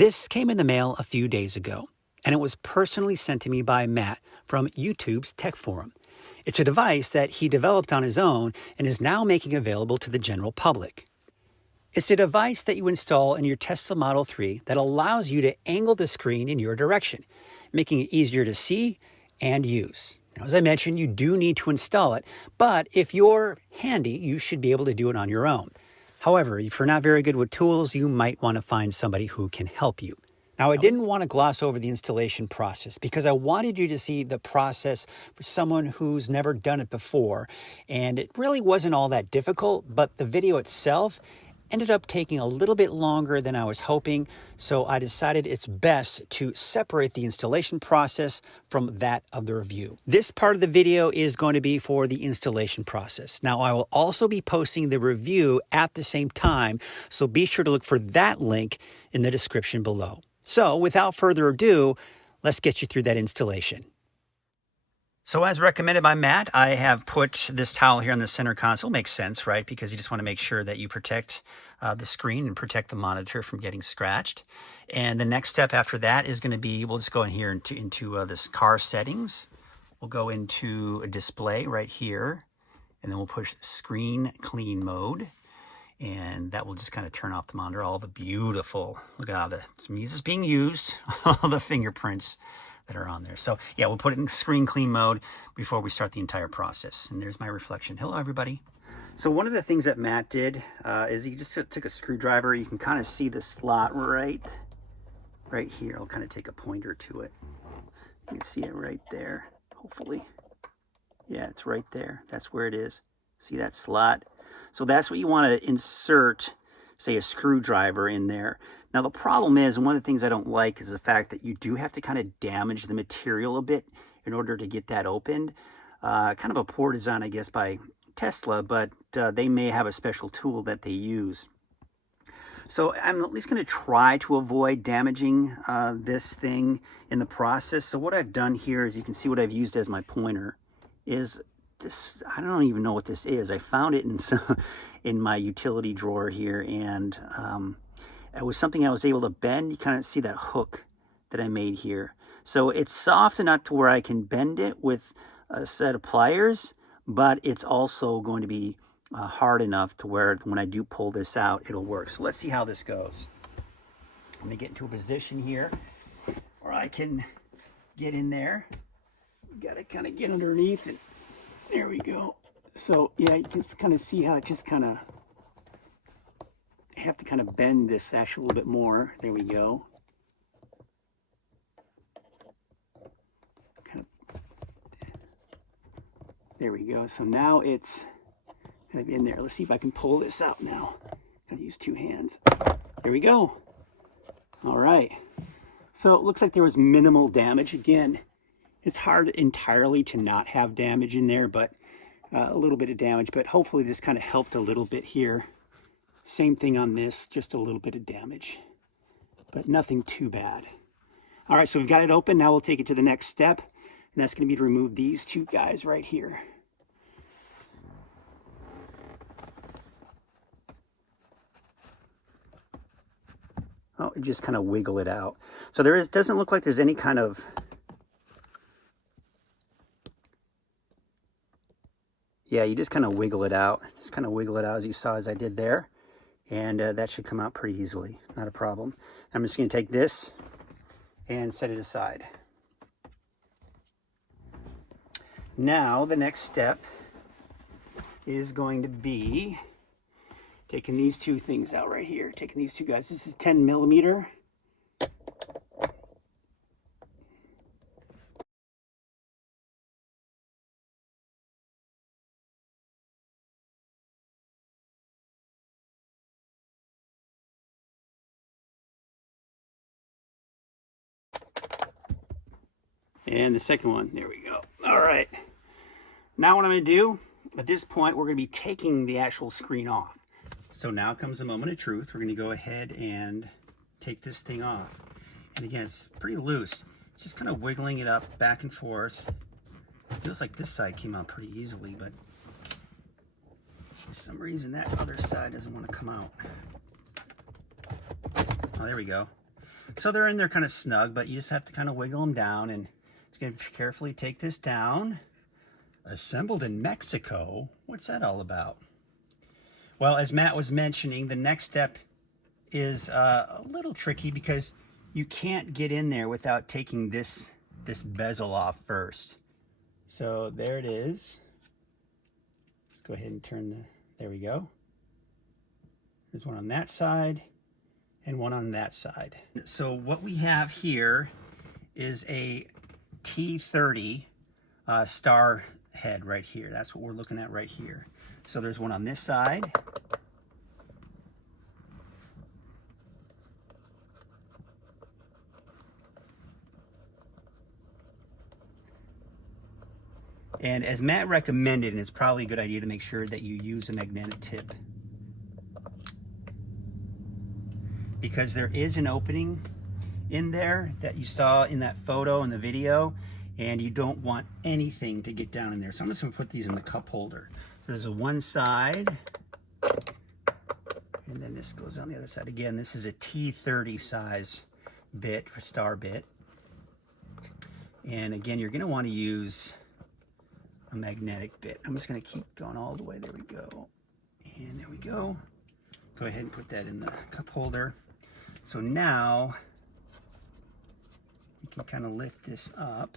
This came in the mail a few days ago, and it was personally sent to me by Matt from YouTube's Tech Forum. It's a device that he developed on his own and is now making available to the general public. It's a device that you install in your Tesla Model 3 that allows you to angle the screen in your direction, making it easier to see and use. Now, as I mentioned, you do need to install it, but if you're handy, you should be able to do it on your own. However, if you're not very good with tools, you might want to find somebody who can help you. Now, I didn't want to gloss over the installation process because I wanted you to see the process for someone who's never done it before. And it really wasn't all that difficult, but the video itself ended up taking a little bit longer than I was hoping. So I decided it's best to separate the installation process from that of the review. This part of the video is going to be for the installation process. Now, I will also be posting the review at the same time, so be sure to look for that link in the description below. So without further ado, let's get you through that installation. So as recommended by Matt, I have put this towel here on the center console. Makes sense, right? Because you just want to make sure that you protect the screen and protect the monitor from getting scratched. And the next step after that is going to be, we'll just go in here into this car settings. We'll go into a display right here, and then we'll push screen clean mode. And that will just kind of turn off the monitor. All the beautiful, look at how the music's being used, all the fingerprints that are on there. So yeah, we'll put it in screen clean mode before we start the entire process. And there's my reflection. Hello, everybody. So one of the things that Matt did is he just took a screwdriver. You can kind of see the slot right here. I'll kind of take a pointer to it. You can see it right there, hopefully. Yeah, it's right there. That's where it is. See that slot? So that's what you want to insert, say, a screwdriver in there. Now, the problem is, and one of the things I don't like is the fact that you do have to kind of damage the material a bit in order to get that opened. Kind of a poor design, I guess, by Tesla, but they may have a special tool that they use. So I'm at least going to try to avoid damaging this thing in the process. So what I've done here is, you can see what I've used as my pointer is this. I don't even know what this is. I found it in my utility drawer here, and it was something I was able to bend. You kind of see that hook that I made here. So it's soft enough to where I can bend it with a set of pliers, but it's also going to be hard enough to where when I do pull this out, it'll work. So let's see how this goes. I'm going to get into a position here where I can get in there. Got to kind of get underneath, and there we go. So yeah, you can kind of see how it just kind of, I have to kind of bend this actually a little bit more. There we go. Kind of, there we go. So now it's kind of in there. Let's see if I can pull this out now. Gotta use two hands. There we go. All right. So it looks like there was minimal damage. Again, it's hard entirely to not have damage in there, but a little bit of damage. But hopefully this kind of helped a little bit here. Same thing on this, just a little bit of damage, but nothing too bad. All right, so we've got it open. Now we'll take it to the next step, and that's going to be to remove these two guys right here. Oh, just kind of wiggle it out. So doesn't look like there's any kind of, yeah, you just kind of wiggle it out. Just kind of wiggle it out as you saw as I did there. And that should come out pretty easily, not a problem. I'm just going to take this and set it aside. Now, the next step is going to be taking these two things out right here. Taking these two guys. This is 10 millimeter. And the second one, there we go. All right. Now what I'm going to do, at this point, we're going to be taking the actual screen off. So now comes the moment of truth. We're going to go ahead and take this thing off. And again, it's pretty loose. It's just kind of wiggling it up back and forth. It feels like this side came out pretty easily, but for some reason that other side doesn't want to come out. Oh, there we go. So they're in there kind of snug, but you just have to kind of wiggle them down, and just going to carefully take this down. Assembled in Mexico? What's that all about? Well, as Matt was mentioning, the next step is a little tricky because you can't get in there without taking this bezel off first. So there it is. Let's go ahead and turn there we go. There's one on that side and one on that side. So what we have here is a T30 star head right here. That's what we're looking at right here. So there's one on this side. And as Matt recommended, and it's probably a good idea to make sure that you use a magnetic tip, because there is an opening in there that you saw in that photo and the video, and you don't want anything to get down in there. So I'm just gonna put these in the cup holder. There's a one side, and then this goes on the other side. Again, this is a T30 size bit, for star bit. And again, you're gonna wanna use a magnetic bit. I'm just gonna keep going all the way. There we go. And there we go. Go ahead and put that in the cup holder. So now you can kind of lift this up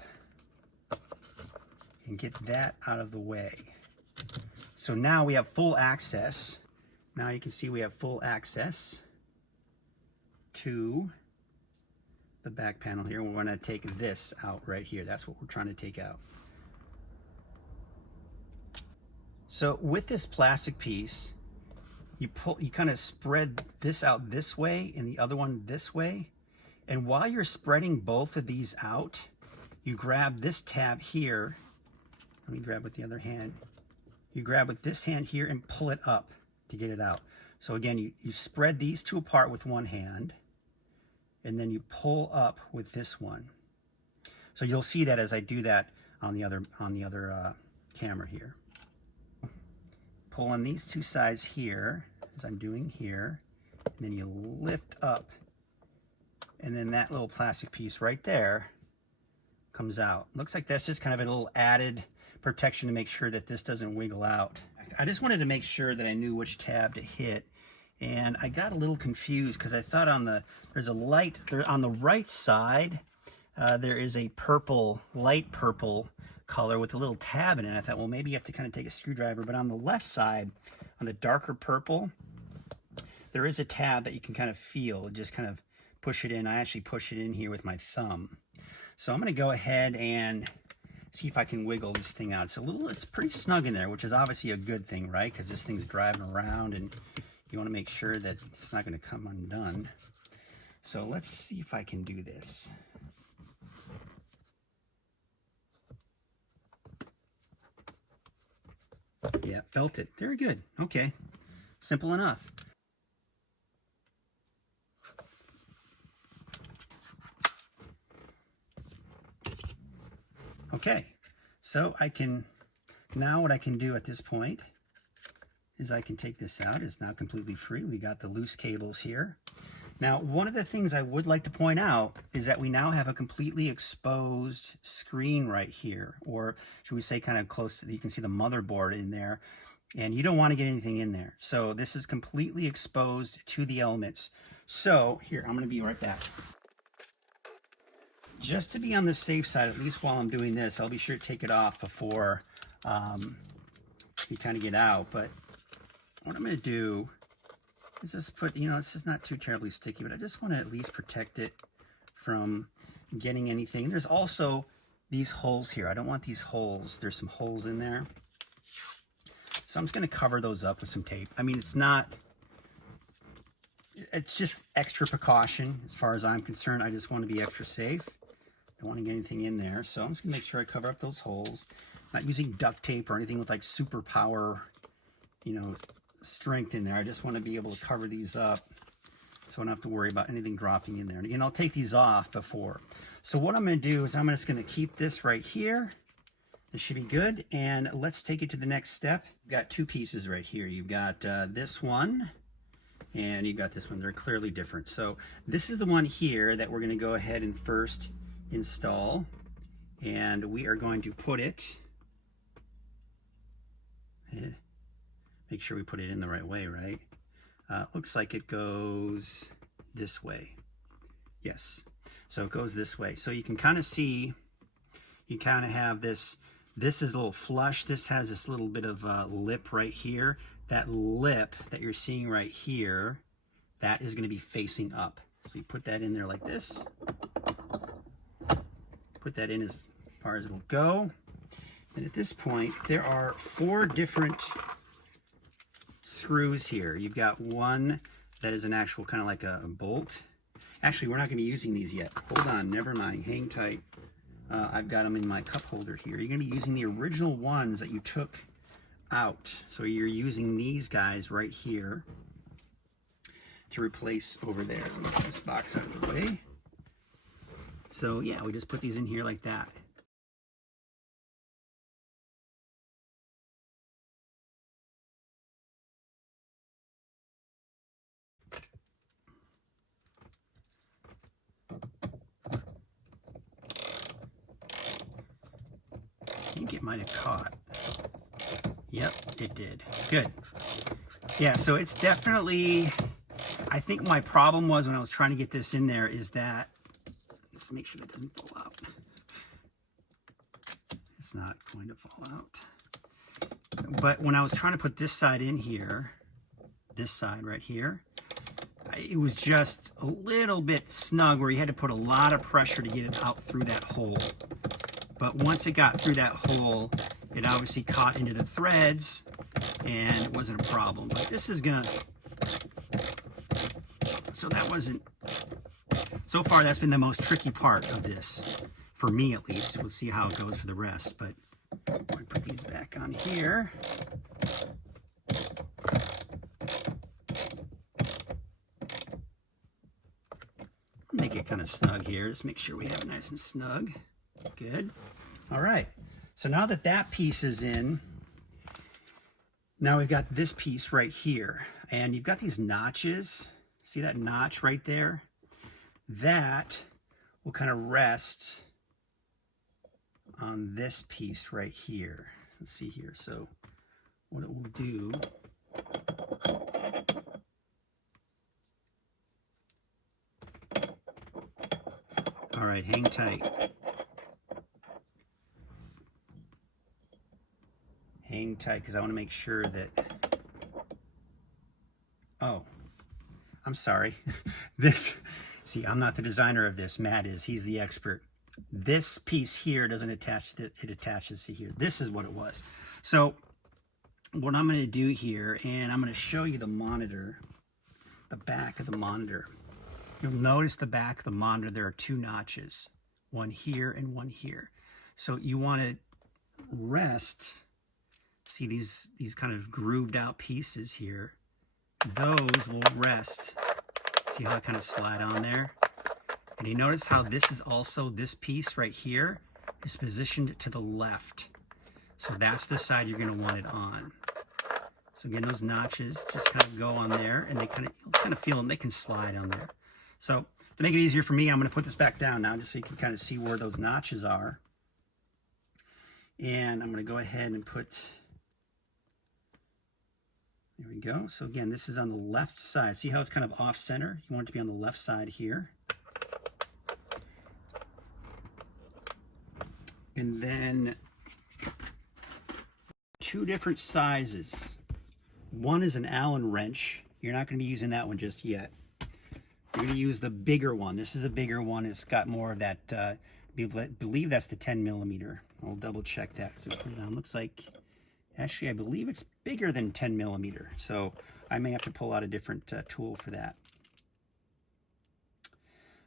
and get that out of the way. So now we have full access. Now you can see we have full access to the back panel here. We're gonna take this out right here. That's what we're trying to take out. So with this plastic piece, you kind of spread this out this way and the other one this way. And while you're spreading both of these out, you grab this tab here. Let me grab with the other hand. You grab with this hand here and pull it up to get it out. So again, you spread these two apart with one hand, and then you pull up with this one. So you'll see that as I do that on the other camera here. Pull on these two sides here, as I'm doing here, and then you lift up, and then that little plastic piece right there comes out. Looks like that's just kind of a little added protection to make sure that this doesn't wiggle out. I just wanted to make sure that I knew which tab to hit, and I got a little confused because I thought there's a light there on the right side. There is a purple, light purple color with a little tab in it. I thought, well, maybe you have to kind of take a screwdriver, but on the left side, on the darker purple, there is a tab that you can kind of feel, just kind of push it in. I actually push it in here with my thumb. So I'm going to go ahead and see if I can wiggle this thing out. It's pretty snug in there, which is obviously a good thing, right? Because this thing's driving around and you want to make sure that it's not going to come undone. So let's see if I can do this. Yeah, felt it. Very good. Okay. Simple enough. Okay. So now what I can do at this point is I can take this out. It's now completely free. We got the loose cables here. Now, one of the things I would like to point out is that we now have a completely exposed screen right here, or should we say kind of close to, you can see the motherboard in there, and you don't want to get anything in there. So this is completely exposed to the elements. So here, I'm going to be right back. Just to be on the safe side, at least while I'm doing this, I'll be sure to take it off before you kind of get out. But what I'm going to do is just put, this is not too terribly sticky, but I just want to at least protect it from getting anything. There's also these holes here. I don't want these holes. There's some holes in there. So I'm just going to cover those up with some tape. I mean, it's just extra precaution as far as I'm concerned. I just want to be extra safe. I don't want to get anything in there. So I'm just going to make sure I cover up those holes. I'm not using duct tape or anything with like super power, strength in there. I just want to be able to cover these up so I don't have to worry about anything dropping in there. And again, I'll take these off before. So what I'm going to do is I'm just going to keep this right here. This should be good. And let's take it to the next step. You've got two pieces right here. You've got this one, and you got this one. They're clearly different. So this is the one here that we're going to go ahead and first install, and we are going to put it, make sure we put it in the right way, right? Looks like it goes this way. Yes, so it goes this way. So you can kind of see, you kind of have this is a little flush. This has this little bit of lip right here. That lip that you're seeing right here, that is going to be facing up. So you put that in there like this. Put that in as far as it'll go. And at this point, there are 4 different screws here. You've got one that is an actual kind of like a bolt. Actually, we're not going to be using these yet. Hold on, never mind. Hang tight. I've got them in my cup holder here. You're going to be using the original ones that you took out. So you're using these guys right here to replace over there. Let me get this box out of the way. So yeah, we just put these in here like that. I think it might have caught. Yep, it did. Good. Yeah, so it's definitely, I think my problem was when I was trying to get this in there is that, let's make sure that doesn't fall out. It's not going to fall out. But when I was trying to put this side in here, this side right here, it was just a little bit snug where you had to put a lot of pressure to get it out through that hole. But once it got through that hole, it obviously caught into the threads and it wasn't a problem. But this is gonna, so that wasn't, so far that's been the most tricky part of this, for me at least. We'll see how it goes for the rest, but I'm gonna put these back on here. Make it kind of snug here. Just make sure we have it nice and snug. Good. All right. So now that that piece is in, now we've got this piece right here. And you've got these notches. See that notch right there? That will kind of rest on this piece right here. Let's see here. So what it will do, all right, hang tight. Hang tight, because I want to make sure that, oh, I'm sorry. This, see, I'm not the designer of this. Matt is. He's the expert. This piece here doesn't attach, it attaches to here. This is what it was. So what I'm going to do here, and I'm going to show you the monitor, the back of the monitor. You'll notice the back of the monitor, there are 2 notches, one here and one here. So you want to rest, see these kind of grooved out pieces here. Those will rest. See how I kind of slide on there? And you notice how this is also, this piece right here is positioned to the left. So that's the side you're going to want it on. So again, those notches just kind of go on there, and they kind of feel them. They can slide on there. So to make it easier for me, I'm going to put this back down now just so you can kind of see where those notches are. And I'm going to go ahead and put, there we go. So again, this is on the left side. See how it's kind of off center? You want it to be on the left side here. And then 2 different sizes. One is an Allen wrench. You're not going to be using that one just yet. You're going to use the bigger one. This is a bigger one. It's got more of that, I believe that's the 10 millimeter. I'll double check that. So put it on. Looks like, actually, I believe it's bigger than 10 millimeter. So I may have to pull out a different tool for that.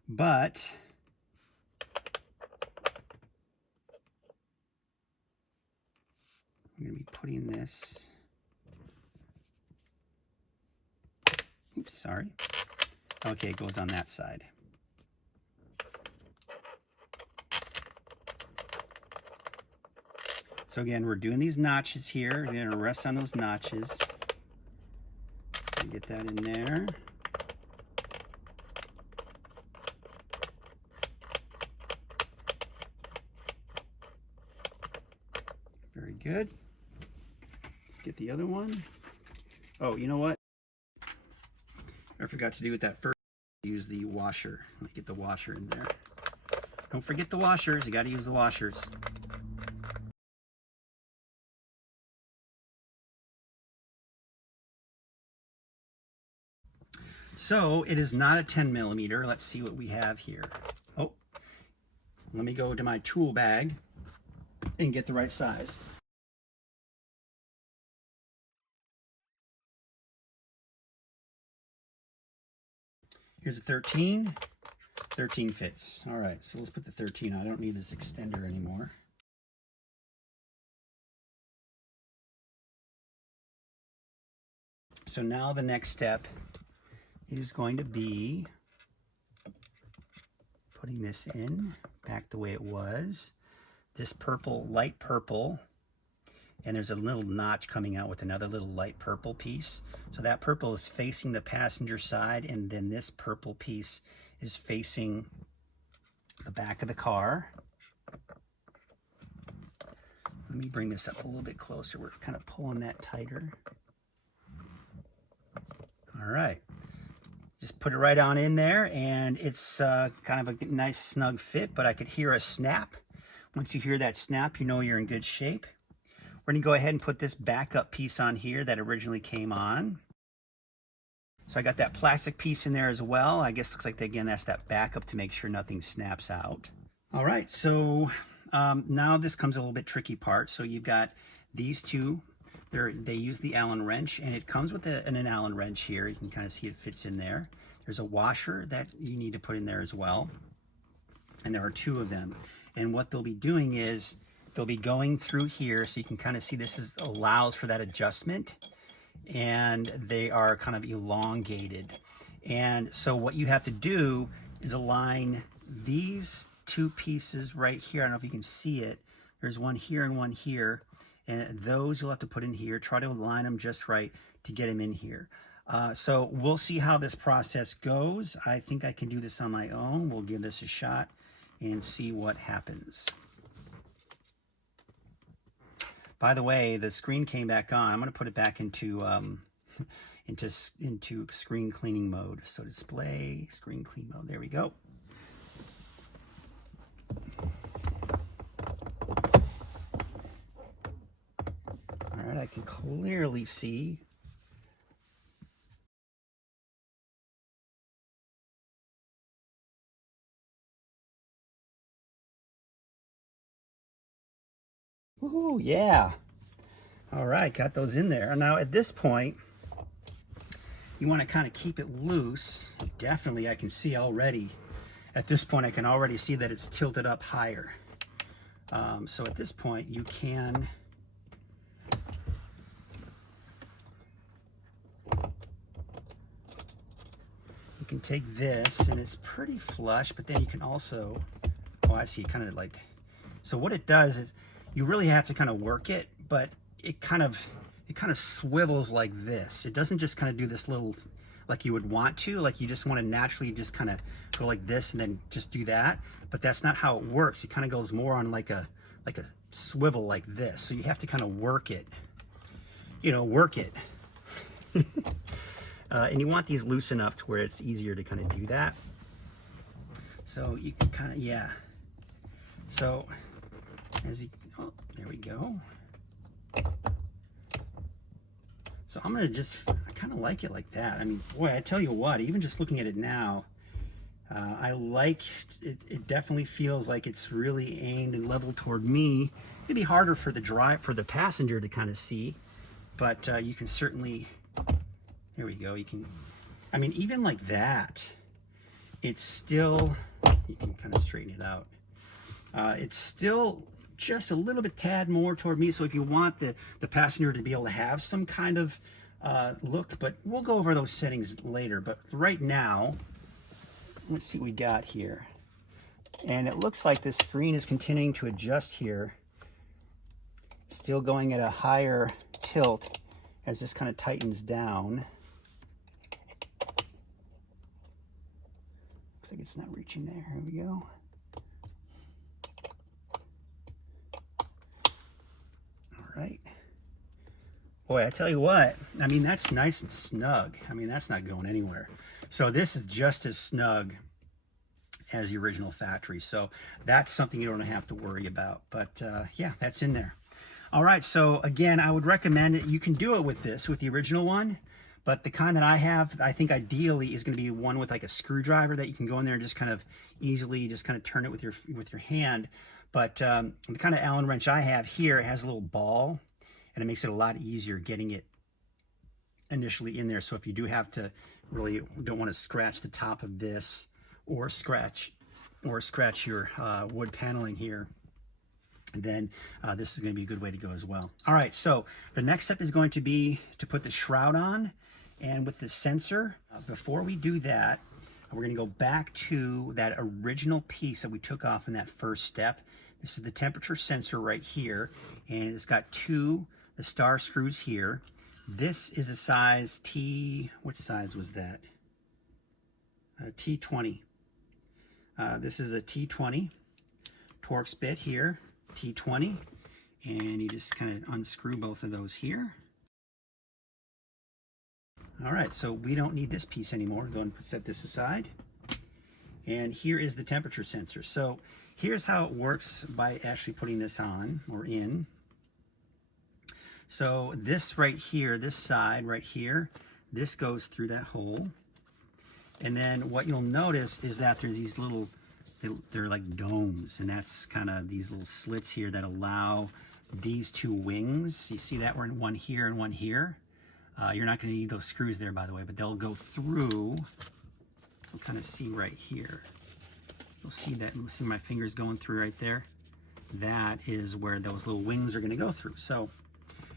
But I'm going to be putting this, oops, sorry. Okay, it goes on that side. So again, we're doing these notches here. We're going to rest on those notches. Get that in there. Very good. Let's get the other one. Oh, you know what? I forgot to do with that first. Use the washer. Let me get the washer in there. Don't forget the washers. You got to use the washers. So it is not a 10 millimeter. Let's see what we have here. Oh, let me go to my tool bag and get the right size. Here's a 13. 13 fits. All right, so let's put the 13 on. I don't need this extender anymore. So now the next step is going to be putting this in back the way it was. This purple, light purple, and there's a little notch coming out with another little light purple piece. So that purple is facing the passenger side, and then this purple piece is facing the back of the car. Let me bring this up a little bit closer. We're kind of pulling that tighter. All right. Just put it right on in there, and it's kind of a nice snug fit, but I could hear a snap. Once you hear that snap, you know you're in good shape. We're going to go ahead and put this backup piece on here that originally came on. So I got that plastic piece in there as well. I guess looks like, again, that's that backup to make sure nothing snaps out. All right, so now this comes a little bit tricky part. So you've got these two. They use the Allen wrench, and it comes with an Allen wrench here. You can kind of see it fits in there. There's a washer that you need to put in there as well. And there are two of them. And what they'll be doing is they'll be going through here, so you can kind of see this allows for that adjustment, and they are kind of elongated. And so what you have to do is align these two pieces right here. I don't know if you can see it. There's one here and one here, and those you'll have to put in here. Try to align them just right to get them in here. So we'll see how this process goes. I think I can do this on my own. We'll give this a shot and see what happens. By the way, the screen came back on. I'm going to put it back into into screen cleaning mode. So display, screen clean mode. There we go. All right, I can clearly see. Oh, yeah. All right, got those in there. Now at this point, you want to kind of keep it loose. Definitely, I can see already. At this point, I can already see that it's tilted up higher. So at this point, you can take this, and it's pretty flush, but then you can also, oh, I see, kind of like, so what it does is you really have to kind of work it, but it kind of swivels like this. It doesn't just kind of do this little, like you would want to, like you just want to naturally just kind of go like this and then just do that, but that's not how it works. It kind of goes more on like a swivel like this. So you have to kind of work it, work it. And you want these loose enough to where it's easier to kind of do that. So you can kind of, yeah. So as you, oh, there we go. So I'm gonna I kind of like it like that. I mean, boy, I tell you what, even just looking at it now, I like it. It definitely feels like it's really aimed and leveled toward me. It'd be harder for the passenger to kind of see, but you can certainly. There we go. You can, I mean, even like that, it's still. You can kind of straighten it out. It's still just a little bit tad more toward me. So if you want the passenger to be able to have some kind of look, but we'll go over those settings later. But right now, let's see what we got here. And it looks like this screen is continuing to adjust here. Still going at a higher tilt as this kind of tightens down. like it's not reaching there. Here we go. All right. Boy, I tell you what, I mean, that's nice and snug. I mean, that's not going anywhere. So this is just as snug as the original factory. So that's something you don't have to worry about. But yeah, that's in there. All right, so again, I would recommend it. You can do it with this, with the original one, but the kind that I have, I think ideally is going to be one with like a screwdriver that you can go in there and just kind of easily just kind of turn it with your hand. But the kind of Allen wrench I have here has a little ball, and it makes it a lot easier getting it initially in there. So if you do have to really don't want to scratch the top of this or scratch your wood paneling here, then this is going to be a good way to go as well. All right, so the next step is going to be to put the shroud on, and with the sensor. Before we do that, we're going to go back to that original piece that we took off in that first step. This is the temperature sensor right here, and it's got the star screws here. This is a size T, what size was that? T20. This is a T20 Torx bit here, T20, and you just kind of unscrew both of those here. All right, so we don't need this piece anymore. Go and set this aside. And here is the temperature sensor. So here's how it works by actually putting this on or in. So this right here, this side right here, this goes through that hole. And then what you'll notice is that there's these little, they're like domes, and that's kind of these little slits here that allow these two wings. You see that we're in one here and one here. You're not going to need those screws there, by the way, but they'll go through. You'll kind of see right here. You'll see that. You'll see my fingers going through right there. That is where those little wings are going to go through. So,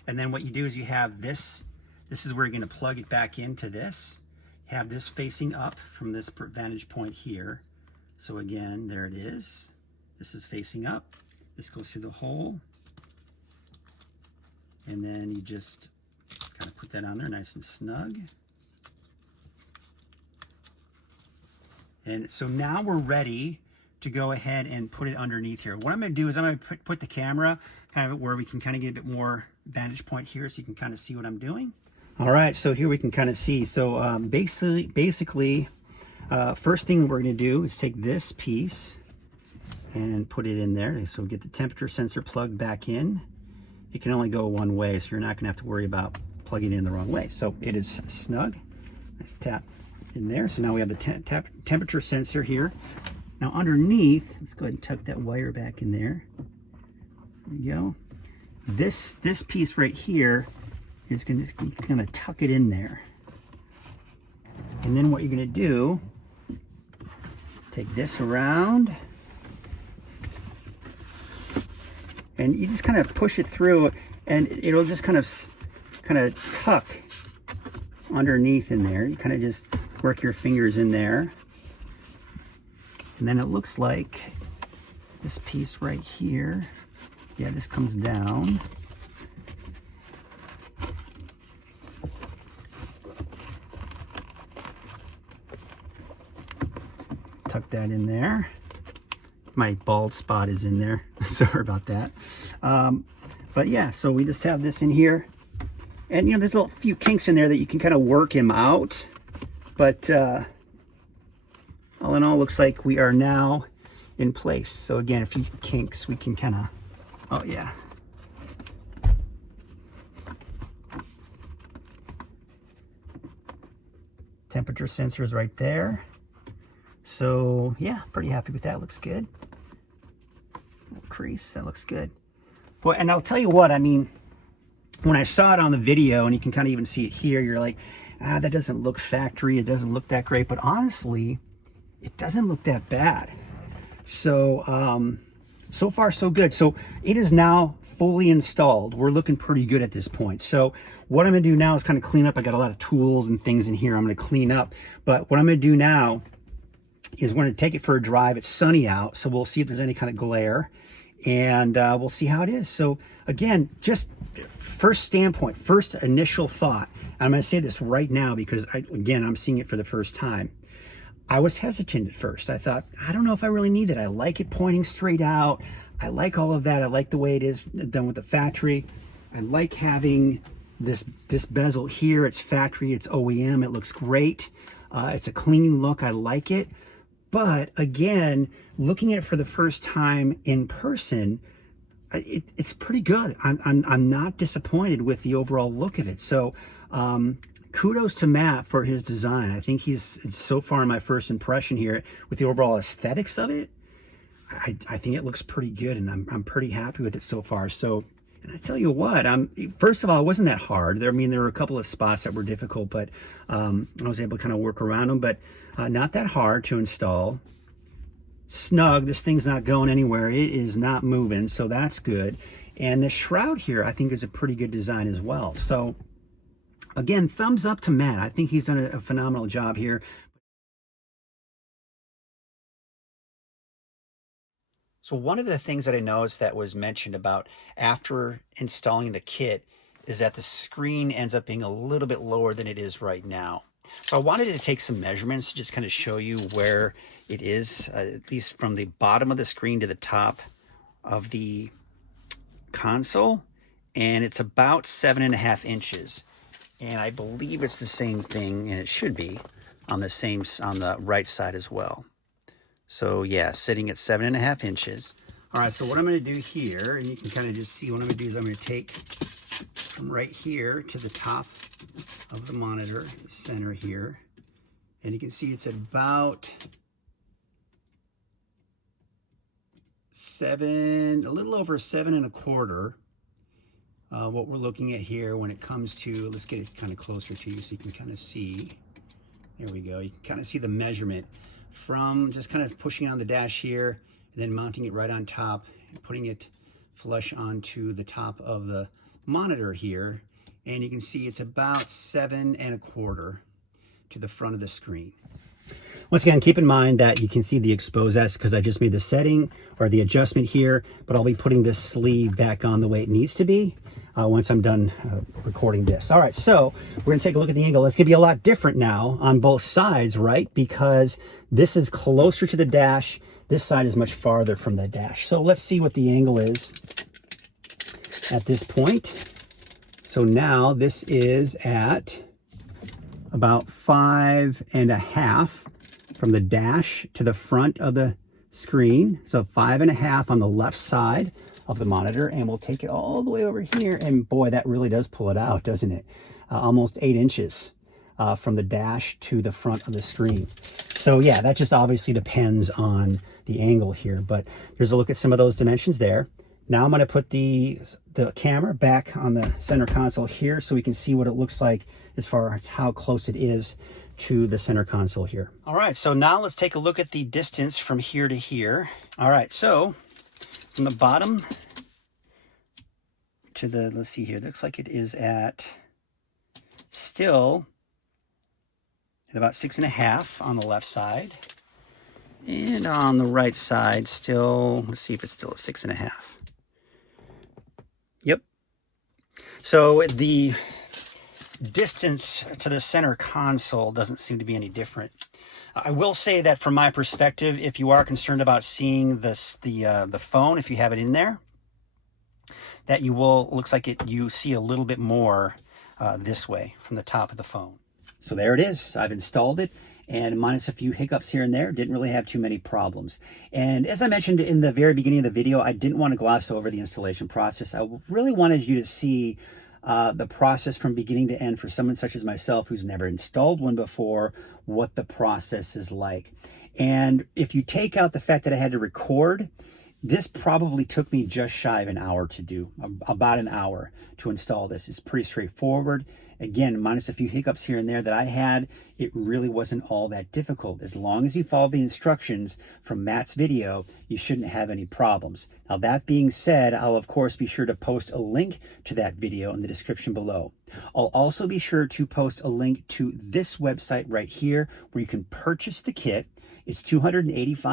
and then what you do is you have this. This is where you're going to plug it back into this. Have this facing up from this vantage point here. So again, there it is. This is facing up. This goes through the hole. And then you just kind of put that on there nice and snug. And so now we're ready to go ahead and put it underneath here. What I'm going to do is I'm going to put the camera kind of where we can kind of get a bit more vantage point here so you can kind of see what I'm doing. All right, so here we can kind of see. So basically, first thing we're going to do is take this piece and put it in there. So we get the temperature sensor plugged back in. It can only go one way, so you're not going to have to worry about plugging it in the wrong way. So it is snug. Let's tap in there. So now we have the temperature sensor here. Now underneath, let's go ahead and tuck that wire back in there. There we go. This piece right here is going to tuck it in there. And then what you're going to do, take this around, and you just kind of push it through, and it'll just kind of tuck underneath in there. You kind of just work your fingers in there. And then it looks like this piece right here, yeah, this comes down. Tuck that in there. My bald spot is in there. Sorry about that. But yeah, so we just have this in here. And you know, there's a few kinks in there that you can kind of work him out. But all in all, looks like we are now in place. So again, a few kinks we can kind of, oh yeah. Temperature sensor is right there. So yeah, pretty happy with that. Looks good. Little crease, that looks good. Boy, and I'll tell you what, I mean, when I saw it on the video, and you can kind of even see it here, you're like, that doesn't look factory, it doesn't look that great. But honestly, it doesn't look that bad. So, so far so good. So it is now fully installed. We're looking pretty good at this point. So what I'm gonna do now is kind of clean up. I got a lot of tools and things in here I'm gonna clean up. But what I'm gonna do now is we're gonna take it for a drive. It's sunny out, so we'll see if there's any kind of glare, and we'll see how it is. So again, just first standpoint, first initial thought, I'm gonna say this right now because I'm seeing it for the first time. I was hesitant at first. I thought, I don't know if I really need it. I like it pointing straight out. I like all of that. I like the way it is done with the factory. I like having this bezel here. It's factory, it's OEM. It looks great. It's a clean look. I like it. But again, looking at it for the first time in person, it's pretty good. I'm not disappointed with the overall look of it. So kudos to Matt for his design. I think he's, so far my first impression here with the overall aesthetics of it, I think it looks pretty good, and I'm pretty happy with it so far. So, and I tell you what, first of all, it wasn't that hard. There were a couple of spots that were difficult, but I was able to kind of work around them, but not that hard to install. Snug, this thing's not going anywhere. It is not moving, so that's good. And the shroud here, I think, is a pretty good design as well. So again, thumbs up to Matt. I think he's done a phenomenal job here. So one of the things that I noticed that was mentioned about after installing the kit is that the screen ends up being a little bit lower than it is right now. So I wanted to take some measurements to just kind of show you where it is, at least from the bottom of the screen to the top of the console. And it's about 7.5 inches. And I believe it's the same thing, and it should be on the right side as well. So yeah, sitting at 7.5 inches. All right, so what I'm gonna do here, and you can kind of just see what I'm gonna do is I'm gonna take from right here to the top of the monitor, the center here. And you can see it's about a little over 7.25. What we're looking at here when it comes to, let's get it kind of closer to you so you can kind of see. There we go. You can kind of see the measurement from just kind of pushing on the dash here, and then mounting it right on top and putting it flush onto the top of the monitor here. And you can see it's about 7.25 to the front of the screen. Once again, keep in mind that you can see the expose S because I just made the setting or the adjustment here, but I'll be putting this sleeve back on the way it needs to be once I'm done recording this. All right, so we're gonna take a look at the angle. It's gonna be a lot different now on both sides, right? Because this is closer to the dash. This side is much farther from the dash. So let's see what the angle is at this point. So now this is at about 5.5 from the dash to the front of the screen. So 5.5 on the left side of the monitor, and we'll take it all the way over here. And boy, that really does pull it out, doesn't it? Almost 8 inches from the dash to the front of the screen. So yeah, that just obviously depends on the angle here, but there's a look at some of those dimensions there. Now I'm going to put the camera back on the center console here so we can see what it looks like as far as how close it is to the center console here. All right, so now let's take a look at the distance from here to here. All right, so from the bottom to the, let's see here, it looks like it is at still at about 6.5 on the left side. And on the right side, still, let's see if it's still at 6.5. Yep. So the distance to the center console doesn't seem to be any different. I will say that from my perspective, if you are concerned about seeing this, the phone, if you have it in there, that you will, looks like you see a little bit more this way from the top of the phone. So there it is. I've installed it, and minus a few hiccups here and there, didn't really have too many problems. And as I mentioned in the very beginning of the video, I didn't want to gloss over the installation process. I really wanted you to see the process from beginning to end for someone such as myself who's never installed one before, what the process is like. And if you take out the fact that I had to record, this probably took me just shy of an hour to do, about an hour to install this. It's pretty straightforward. Again, minus a few hiccups here and there that I had, it really wasn't all that difficult. As long as you follow the instructions from Matt's video, you shouldn't have any problems. Now, that being said, I'll of course be sure to post a link to that video in the description below. I'll also be sure to post a link to this website right here where you can purchase the kit. It's $285.